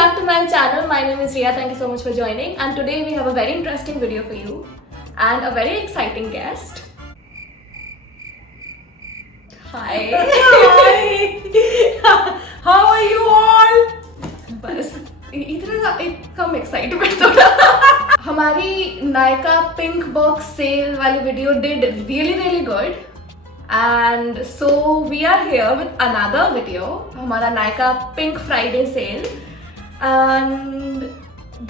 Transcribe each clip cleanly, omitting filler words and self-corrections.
back to my channel. My name is Riya. Thank you so much for joining. And today we have a very interesting video for you and a very exciting guest. Hi. Hi. How are you all? बस इतना कम excitement थोड़ा. हमारी Nykaa pink box cell वाली video did really good. And so we are here with another video. हमारा Nykaa pink Friday sale. And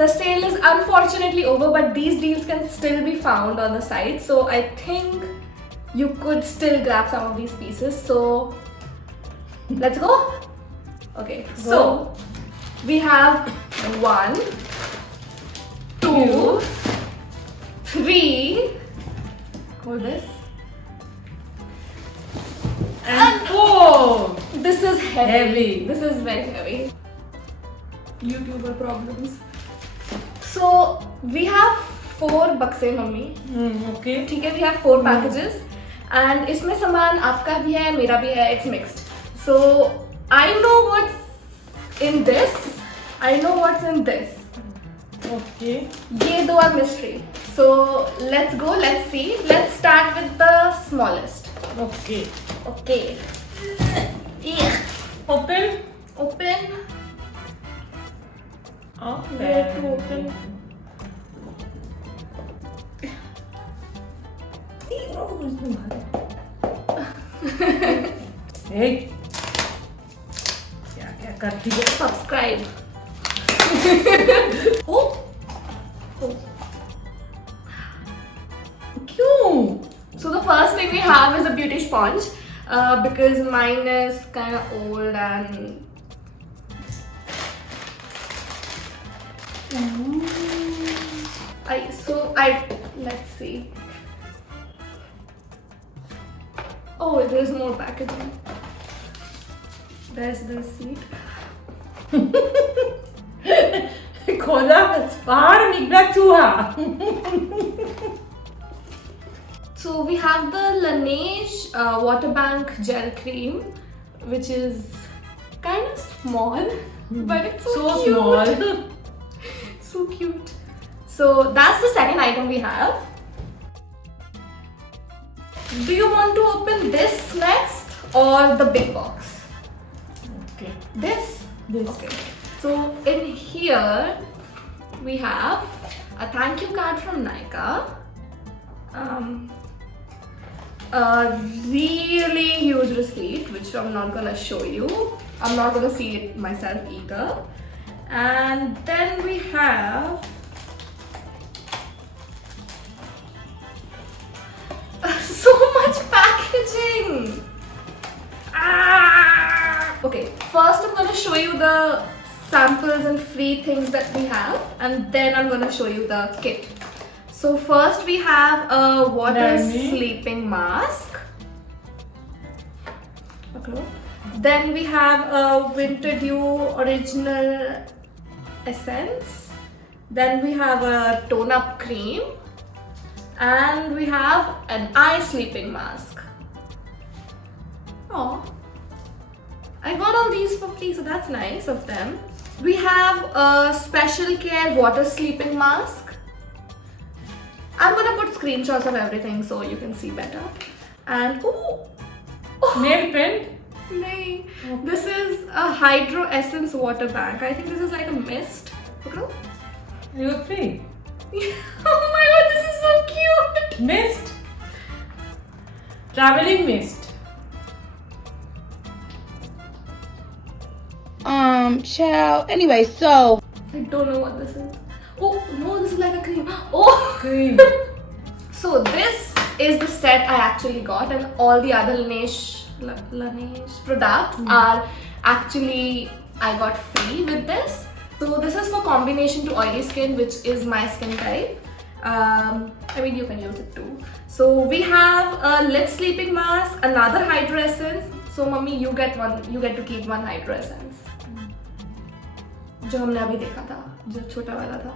the sale is unfortunately over, but these deals can still be found on the site. So I think you could still grab some of these pieces. So let's go. Okay, so we have 1, 2, 3. Hold this. And 4. This is heavy. Heavy. This is very heavy. YouTuber problems. So we have 4 बक्से mummy. Okay. ठीक है, we have 4 packages. And इसमें सामान आपका भी है, मेरा भी है. It's mixed. So I know what's in this. I know what's in this. Okay. ये दो are mystery. So let's go. Let's see. Let's start with the smallest. Okay. Okay. Yeah. Open. Open. Okay. Where to open? Hey. क्या क्या करती हो? Subscribe. Oh. Oh. क्यों? So the first thing we have is a beauty sponge because mine is kind of old and let's see. Oh, there's more packaging. There's the receipt. खोला बाहर निकला चूहा. So we have the Laneige Water Bank Gel Cream, which is kind of small, but it's so cute. small. So cute. So that's the second item we have. Do you want to open this next or the big box? Okay. This? This. Okay. So in here we have a thank you card from Nykaa. A really huge receipt, which I'm not gonna show you. I'm not gonna see it myself either. And then we have so much packaging. Okay, first I'm gonna show you the samples and free things that we have, and then I'm gonna show you the kit. So first we have a water sleeping mask. Okay. Then we have a Winter Dew original essence. Then we have a tone up cream. And we have an eye sleeping mask. Oh, I got all these for free, so that's nice of them. We have a Special Care water sleeping mask. I'm gonna put screenshots of everything so you can see better. And Nail print. nahi. This is a Hydro Essence water bank. I think this is like a mist. Look. You're free. Oh my god, this is so cute. Mist. Traveling mist. Child. Anyway, so I don't know what this is. Oh no, this is like a cream. Oh, Cream. so this is the set I actually got, and all the other Laneige products are actually I got free with this. So this is for combination to oily skin, which is my skin type. I mean, you can use it too. So we have a lip sleeping mask, another Hydro Essence. So mummy, you get to keep one Hydro Essence. जो हमने अभी देखा था, जो छोटा वाला था.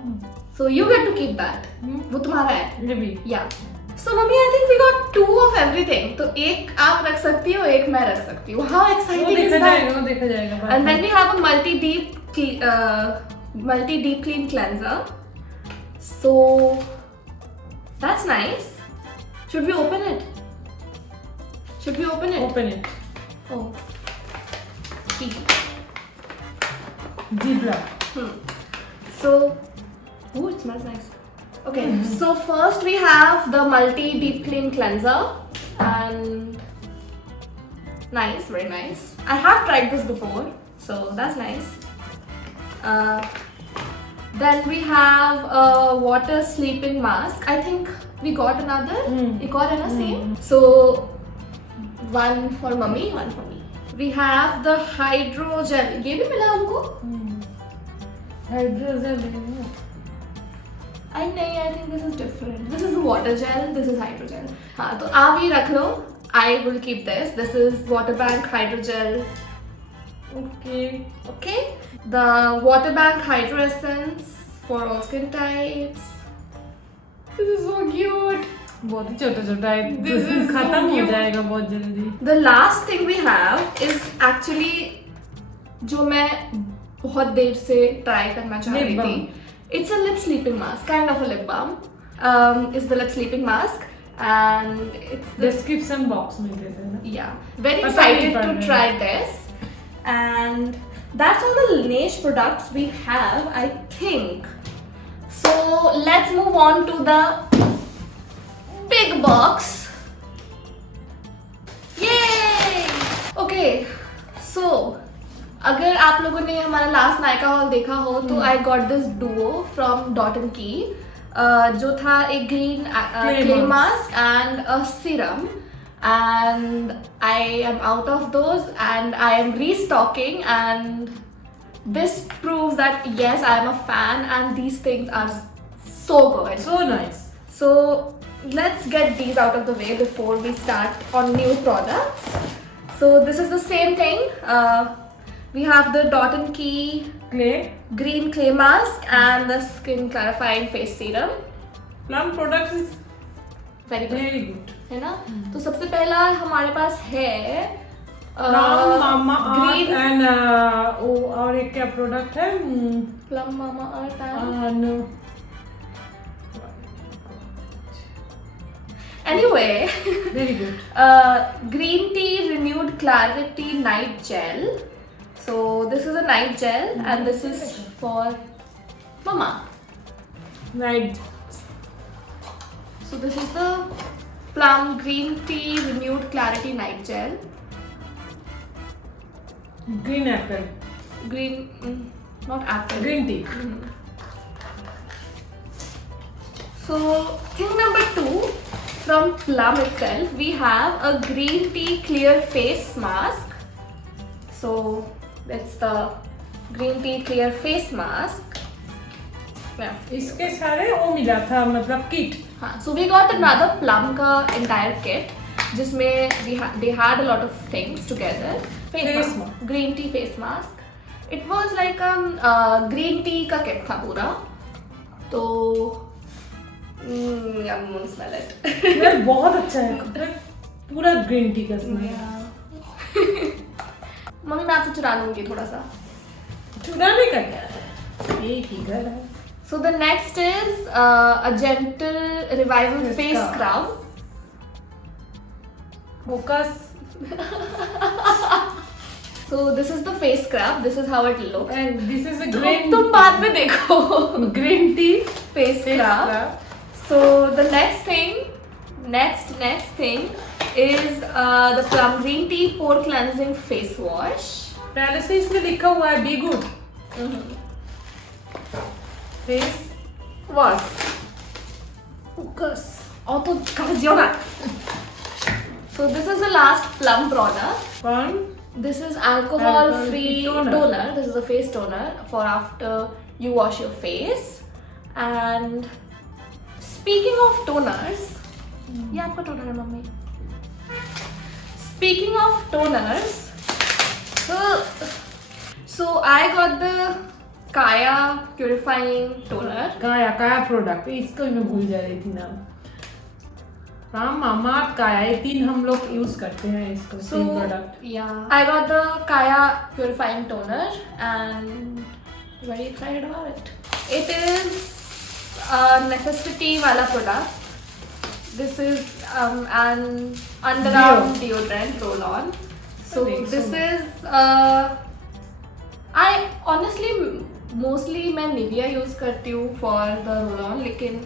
So you get to keep that. वो तुम्हारा है. Libby. Yeah. So mummy, I think we got 2 of everything. तो एक आप रख सकती हो, एक मैं रख सकती हूँ. How वो exciting is देखा that? जाएगा, वो देखा जाएगा बाद And में। then we have a multi deep clean cleanser. So that's nice. Should we open it? Should we open it? Open it. Oh. Key. Zebra. So, oh, it smells nice. Okay, so first we have the multi deep clean cleanser, and nice, very nice. I have tried this before, so that's nice. Then we have a water sleeping mask. I think we got another. एक और है ना same. So one for mummy, one for me. We have the hydrogel. ये भी मिला हमको? Hydrogel. I think this is different. This is water gel. This is hydrogel. हाँ तो आप ये रख लो. I will keep this. This is water bank hydrogel. Okay. Okay. The water bank hydro essence for all skin types. This is so cute. बहुत ही छोटा छोटा है। This is so खत्म हो cute. जाएगा बहुत जल्दी। The last thing we have is actually जो मैं बहुत देर से try करना चाह रही Lip balm. थी. It's a lip sleeping mask, kind of a lip balm. It's the lip sleeping mask, and it's the Description box में दे देना। yeah. Very पता excited नहीं to पड़ try रहा this, and that's all the Laneige products we have, I think. So let's move on to the big box. Yay! Okay, so अगर आप लोगों ने हमारा लास्ट नायका हॉल देखा हो तो I got this Duo from dot and की जो था एक green clay mask and a serum and I am out of those and I am restocking, and this proves that yes, I am a fan and these things are so good. So nice. So let's get these out of the way before we start on new products. So this is the same thing. We have the Dot and Key Clay. green clay mask and the skin clarifying face serum. Plum products is Very good. very good. है ना? तो सबसे पहला हमारे पास है Plum Mama green Earth and वो और एक क्या प्रोडक्ट है? Plum Mama Earth and No. anyway Very good. green tea renewed clarity night gel. So this is a night gel and this is for mama. Right. So this is the plum green tea renewed clarity night gel. Green apple. Green not apple. Green tea. So thing number 2 from Plum itself, we have a green tea clear face mask. So that's the green tea clear face mask. Yeah. इसके सारे वो मिला था मतलब kit. हाँ, so we got another Plum का entire kit जिसमें they had a lot of things together. Face mask. Green tea face mask. It was like green tea का kit था पूरा. तो I'm gonna smell it. यार बहुत अच्छा है. पूरा ग्रीन टी का स्मेल. मम्मी मैं आपसे चुरा लूंगी थोड़ा सा. चुराने का क्या है? एक ही घर है. So the next is a gentle revival face scrub. Focus. So this is the face scrub. This is how it looks. And this is a तुम green. बाद में देखो. Green tea Face scrub. So the next thing is the Plum green tea pore cleansing face wash. पहले से इसमें लिखा हुआ है be good. Face wash. Focus. Oh, तो कर दियो ना. So this is the last Plum product. One. This is alcohol-free Alcohol-free toner. This is a face toner for after you wash your face. And speaking of toners, ये आपका toner है mummy. Speaking of toners, so I got the Kaya purifying toner. काया product. इसको मैं भूल जा रही थी नाम. फ्रॉम मामाअर्थ काया, ये 3 हम लोग यूज करते हैं इसको, So 3 product. yeah, I got the Kaya purifying toner and very excited about it. It is a necessity wala product. This is an underarm deodorant roll on. So Great, this so is I honestly mostly मैं Nivea use करती हूँ for the roll on, लेकिन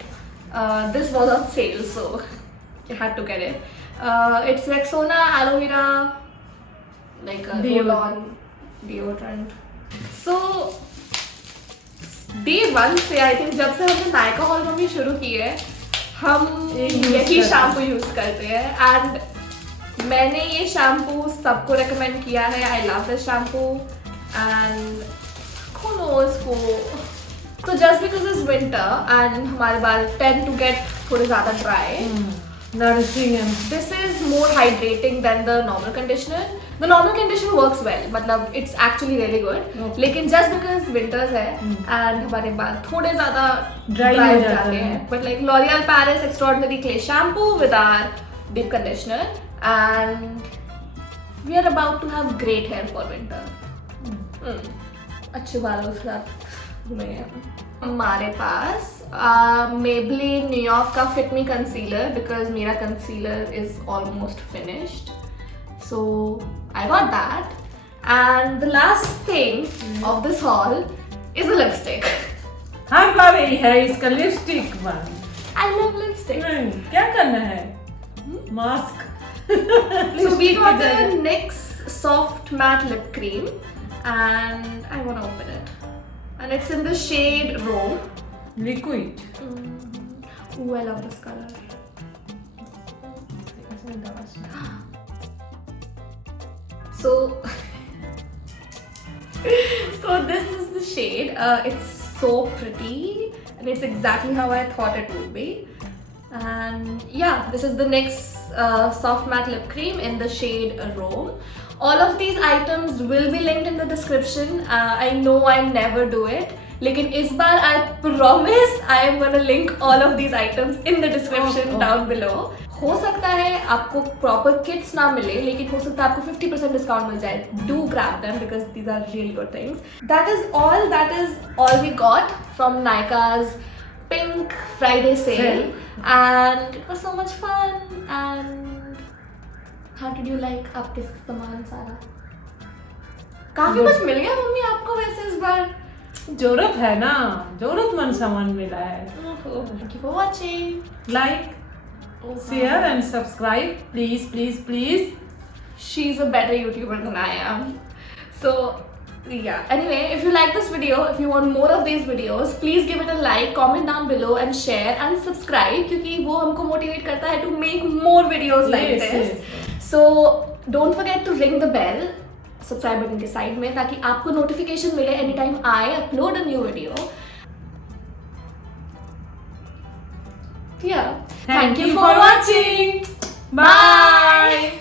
this was on sale so I had to get it. It's Rexona aloe vera like a roll on deodorant. So day 1 से I think जब से हमने Nykaa hall में भी शुरू की है हम यही शैम्पू यूज करते हैं एंड मैंने ये शैम्पू सबको रेकमेंड किया है. I love this shampoo and who knows who. So just because it's winter and हमारे बाल tend to get थोड़े ज़्यादा dry, nourishing and this is more hydrating than the normal conditioner. The normal conditioner works well, मतलब it's actually really good. Okay. लेकिन just because winters है and हमारे बाल थोड़े ज़्यादा Dry dry हो हो जाते जाते हैं. हैं. But like L'Oreal Paris Extraordinary Clay Shampoo with our deep conditioner and we are about to have great hair for winter. अच्छे बालों के साथ घूमेंगे. हमारे पास Maybelline New York का Fit Me Concealer because मेरा concealer is almost finished. So I got that. And the last thing of this haul is a lipstick. हर बार यही है इसका lipstick one. I love lipstick. क्या करना है? Mask. So we got the NYX Soft Matte Lip Cream and I want to open it. And it's in the shade Rome. Liquid. Ooh, I love this color. So, so this is the shade. It's so pretty, and it's exactly how I thought it would be. And yeah, this is the NYX Soft Matte Lip Cream in the shade Rome. All of these items will be linked in the description. I know I never do it. लेकिन इस बार I promise I am gonna link all of these items in the description down below. हो सकता है आपको proper kits ना मिले लेकिन हो सकता है आपको 50% discount मिल जाए. Do grab them because these are really good things. That is all we got from Nykaa's Pink Friday sale. And it was so much fun. And how did you like आपके सामान सारा? काफी कुछ मिल गया mummy आपको वैसे इस बार. जरूरत है ना, जरूरतमंद सामान मिला है। Thank you for watching. Like, share and subscribe, please, please, please. She's a better YouTuber than I am. So yeah. Anyway, if you like this video, if you want more of these videos, please give it a like, comment down below, and share and subscribe क्योंकि वो हमको motivate करता है to make more videos like this. So don't forget to ring the bell. Subscribe button के side में ताकि आपको notification मिले any time I upload a new video. Thank you for watching. Bye.